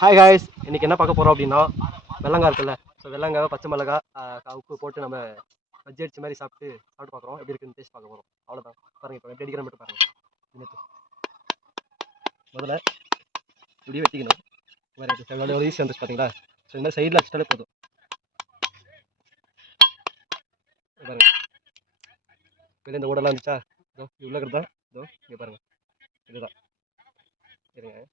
Hi guys, இன்னைக்கு என்ன பார்க்க போகிறோம் அப்படின்னா வெள்ளங்காய் இருக்குல்ல. ஸோ வெள்ளங்காய் பச்சை மிளகாய் உப்பு போட்டு நம்ம பஜ்ஜி அடிச்ச மாதிரி சாப்பிட்டு பார்க்குறோம். எப்படி இருக்குன்னு டேஸ்ட் பார்க்க போகிறோம். அவ்வளோதான். பாருங்கள், இப்போ எப்படி அடிக்கிற மட்டும் பாருங்கள். முதல்ல இப்படி வெட்டிக்கணும். எவ்வளோ ஈஸி வந்துச்சு பார்த்தீங்களா? ஸோ இந்த மாதிரி சைடில் வச்சுட்டாலே போதும். பாருங்கள், வெளியே இந்த ஊடெல்லாம் இருந்துச்சா? இதோ இவ்வளோ இருக்கிறதா? இதோ இங்கே பாருங்கள், இதுதான். இருங்க,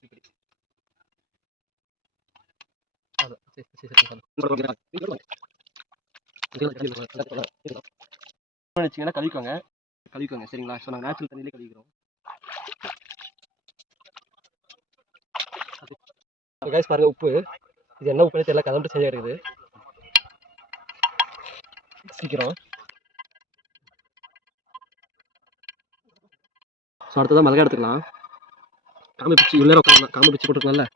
இப்படி வச்சிங்கன்னா கழுவிக்கோங்க சரிங்களா? ஸோ நாங்கள் நேச்சுரல் தண்ணியிலே கழுவிக்கிறோம். கைஸ் பாருங்க, உப்பு இது என்ன உப்புன்னு தெரியல, கலந்து சரியாக இருக்குது. சீக்கிரம். ஸோ அடுத்ததான் மிளகா எடுத்துக்கலாம். காம்பு பிச்சு உள்ளே உட்காரலாம். காம்பு பிச்சு போட்டுக்கலாம்ல.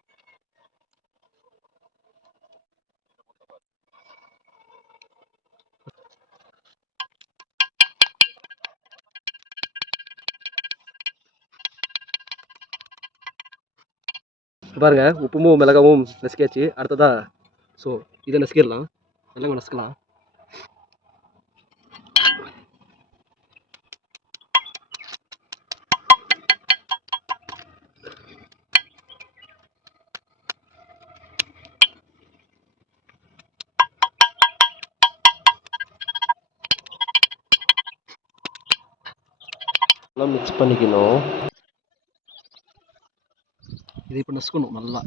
பாருங்க, உப்புமும் மிளகாவும் நசுக்கியாச்சு. அடுத்ததா ஸோ இதை நசுக்கிடலாம். எல்லாம் நசுக்கலாம். எல்லாம் மிக்ஸ் பண்ணிக்கணும். இதை இப்போ நசுக்கணும் நல்லா.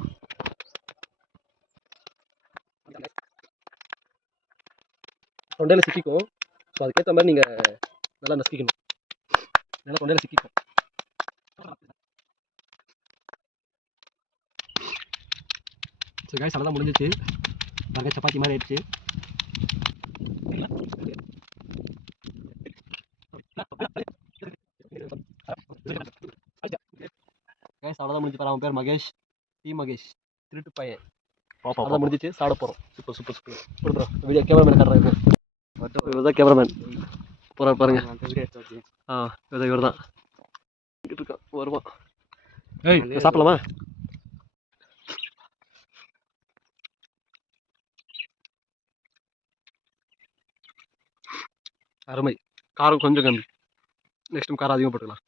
தொண்டையில் சிக்கிக்கும். ஸோ அதுக்கேற்ற மாதிரி நீங்கள் நல்லா நசுக்கிக்கணும். நல்லா தொண்டையில் சிக்கிக்கும். ஸோ காய்ஸ் நல்லா முடிஞ்சிச்சு. பாருங்க, சப்பாத்தி மாதிரி ஆயிடுச்சு. கைஸ் அவ்வளோதான் முடிஞ்சு பாரு. அவன் பேர் மகேஷ், மகேஷ் திருட்டு பையன். அவ்வளோதான் முடிஞ்சிச்சு, சாப்பிட போகிறோம். சூப்பர் கொடுக்குறோம். வீடியோ கேமராமேன் காட்டுறாரு. இவர் தான் கேமராமேன் போகிறார் பாருங்க. இவர் தான் இருக்கான், வருவான். ஏய் சாப்பிடலாமா? அருமை. காரம் கொஞ்சம் கம்மி. நெக்ஸ்ட் டைம் காரம் அதிகம் போட்டுக்கலாம்.